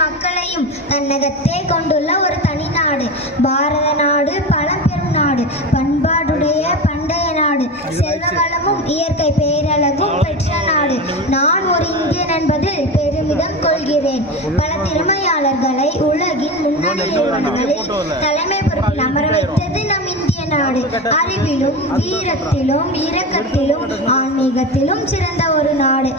மக்களையும் தன்னகத்தே கொண்டுள்ள ஒரு தனி நாடு. பாரத நாடு பழம்பெரும் நாடு பண்பாடுடைய பண்டைய நாடு செல்வவளமும் இயற்கை பேரழகும் பெற்ற நாடு. நான் ஒரு இந்தியன் என்பதில் பெருமிதம் கொள்கிறேன். பல திறமையாளர்களை உலகின் முன்னணி நிறுவனங்களில் தலைமை பொறுப்பில் அமர வைத்தது நம் இந்திய நாடு. அறிவிலும் வீரத்திலும் இரக்கத்திலும் ஆன்மீகத்திலும் சிறந்த ஒரு நாடு.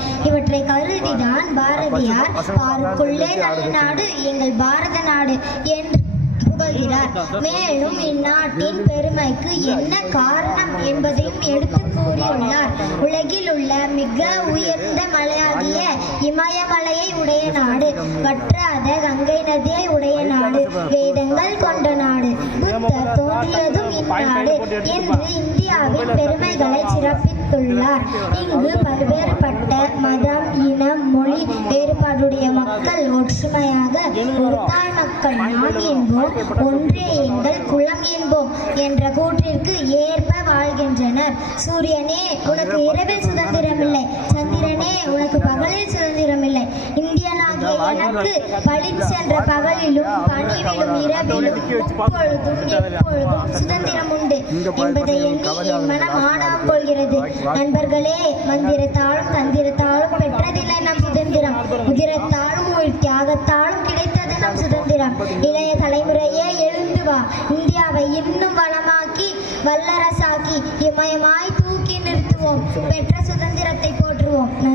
பாரதியார் பாருக்குள்ளே நல்ல நாடு எங்கள் பாரத நாடு என்று புகழ்கிறார். மேலும் இந்நாட்டின் பெருமைக்கு என்ன காரணம் என்பதையும் எடுத்து கூறியுள்ளார். உலகில் உள்ள மிக உயர்ந்த மலையாகிய இமயமலையை உடைய நாடு வற்றாத கங்கை நதியை உடைய நாடு வேதங்கள் கொண்ட நாடு புத்தர் தோன்றியதும் இந்நாடு என்று இந்தியாவின் பெருமைகளை சிறப்பித்துள்ளார். இங்கு பல்வேறுபட்ட மதம் நாடுடைய மக்கள் ஒற்றுமையாக ஒரு தாய் மக்கள் நாம் என்போம் ஒன்றே எங்கள் குலம் என்போம் என்ற கூற்றிற்கு ஏற்ப வாழ்கின்றனர். சூரியனே உனக்கு இரவில் சுதந்திரமில்லை. சந்திரனே உனக்கு பகலில் சுதந்திரமில்லை. இந்தியனாகிய எனக்கு பளிச்சென்ற பகலிலும் பணிவிலும் இரவிலும் இப்பொழுதும் எப்பொழுதும் சுதந்திரம் உண்டு என்பதை எண்ணி என் மனம் ஆடாம் கொள்கிறது நண்பர்களே மந்திரத்தாலும் தந்திரத்தாலும் பெற்றதில்லை நம் சுதந்திரம். உதிரத்தாலும் தியாகத்தாலும் கிடைத்தது நம் சுதந்திரம். இளைய தலைமுறையே எழுந்து வா. இந்தியாவை இன்னும் வளமாக்கி வல்லரசாக்கி இமயமாய் தூக்கி நிறுத்துவோம். பெற்ற சுதந்திரத்தை போற்றுவோம். நன்றி